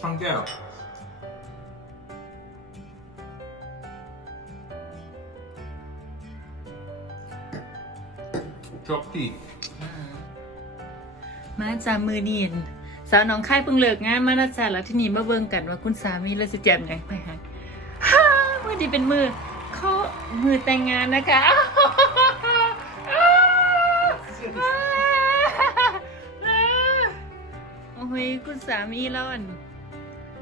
ช่างแก้วจ็อกกี้มาจากมือนีนสาวน้องค่ายเพิ่งเลิกงานมาแล้วจ้าแล้วที่นี่มาเบิ่งกันว่าคุณสามีเราจะแจมไงไปฮะฮ่ามือดีเป็นมือเขามือแต่งงานนะคะโอ้ยคุณสามีเราอัน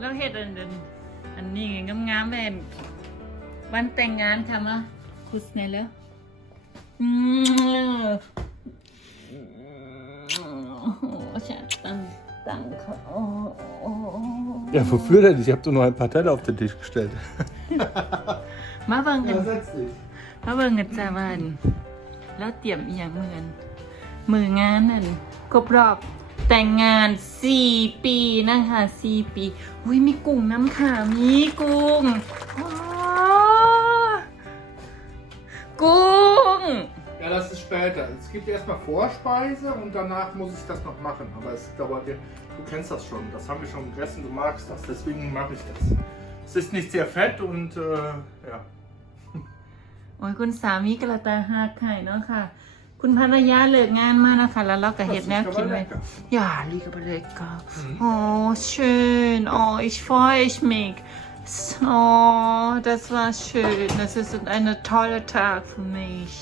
เราเฮ็ดอันอันอันนี้ไงงามๆแบบวันแต่งงานค่ะมาคุสเนแล้วอืมโอ้โหฉันตั้งตั้งเขาโอ้โอ้โอ้ Ja, wofür denn? Ich habe doch noch ein paar Teller auf den Tisch gestellt. มาเบิ่งกัน setz dich. มาเบิ่งกันจ้าว่าอันแล้วเตรียมอีหยังเหมือนมืองานนั่นครบรอบ แต่งงาน 4 ปีนะคะ4ปีอุ้ยมีกุ้งน้ำขามีกุ้งอ๋อกุ้ง Ja, das ist später. Es gibt erstmal Vorspeise und danach muss ich das noch machen. Aber es dauert ja. Du kennst das schon. Das haben wir schon gegessen. Du magst das. Deswegen mache ich das. Es ist nicht sehr fett und äh, ja. โอ้ยคุณสามีกระตาหักไข่เนาะค่ะ คุณภรรยาเลิกงานมาแล้วค่ะแล้วเราก็เห็ดแนวกินไว้ Ja, liege lecker. Oh, schön. Oh, ich freue mich. So, das war schön. Das ist ein toller Tag für mich.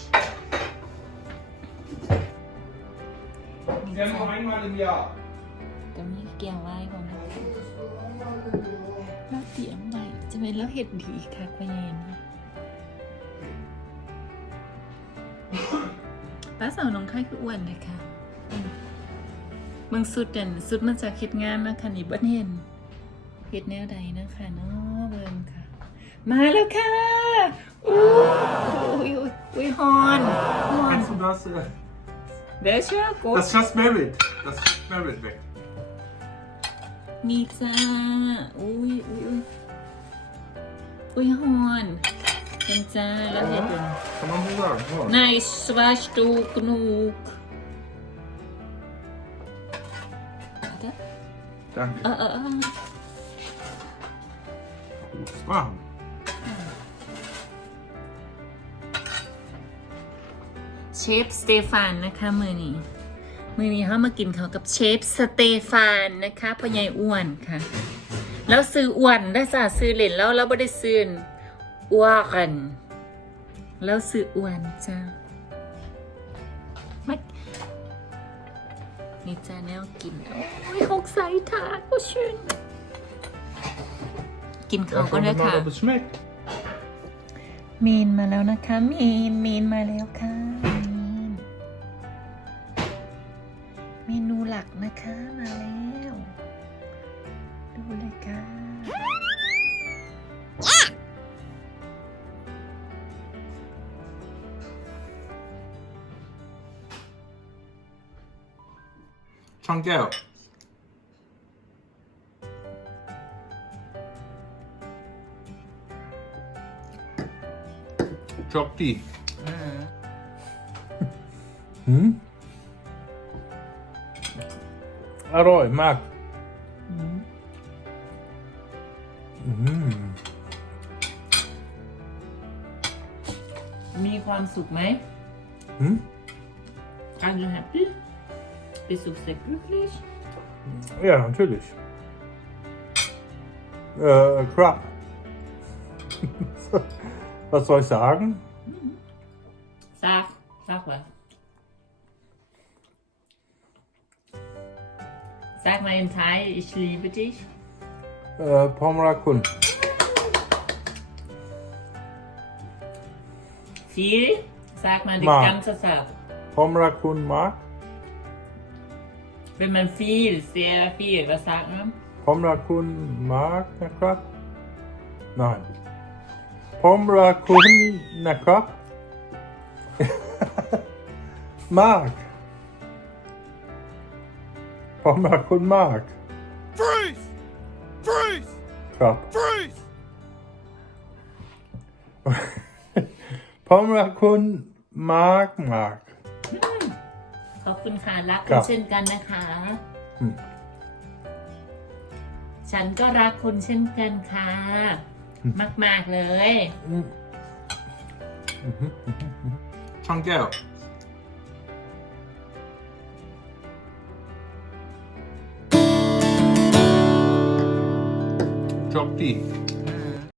Ja, nur einmal im Jahr. ก็มีแก้วไว้ของเราเราเตรียมไว้จะเป็นเราเห็ดดีค่ะพ่อเย็น ป้าสาวน้องไข่คืออ้วนเลยค่ะมเบิ่งสุดเด่นสุดมาจากเฮ็ดงานนะคะนี่บ่เห็นเฮ็ดแนวใดนะคะเนาะเบิ่งค่ะ มาแล้วค่ะอู้อุ้ยอุ้ยฮอนฮอน Kannst du das? Äh, เดี๋ยวเชื่อกู das Just Merit. Das Just Merit weg. มีจ้าอุ้ยอุ้ยอุ้ยอุ้ยฮอน เป็นจ้าแล้วเห็นเป็น Kann man so sagen. Ja. นายสวาสตูกนูก Danke. เออเออเออ Gutes machen. เชฟสเตฟานนะคะมือนี้มือนี้เขามากินเขาวกับเชฟสเตฟานนะคะพ่อใหญ่อ้วนค่ะ แล้วซื้ออ้วนได้จ้าซื้อเหรนแล้วแล้วไม่ได้ซื้อ อ้วนกันแล้วซื้ออ้วนจ้าไม่นี่จ้าแนวกินโอ้ยหกใส่ถาดโอ้ชื่นกินเขาว Ja, ก็ schauen ได้ wir ค่ะ mal, ob es schmeckt. มีนมาแล้วนะคะมีนมีนมาแล้วค่ะมีนเมนูหลักนะคะมาแล้ว ดูเลยค่ะ ช่างแก้วจ็อกกี้ Hm? Arroy, Mark. Mm. มีความสุขไหม Hm? Are you happy? Bist du sehr glücklich? Ja, natürlich. Äh, Crap. Was soll ich sagen? Sag, sag was. Sag mal in Thai, ich liebe dich. Äh, Pomra Kun. Viel? Sag mal die Mark. ganze Satz. Pomra Kun Mark. Wenn man viel, sehr viel, was sagt man? Pomra Kun Mark, na Crap? Nein. Pomra Kun, na Crap? Mark. Pomra Kun Mark. Freeze! Freeze! Crap. Freeze! Pomra Kun Mark Mark. ขอบคุณค่ะรักคุณเช่นกันนะคะฉันก็รักคุณเช่นกันค่ะ มากมากเลย อือื้อหืช่องแก้ว จบที่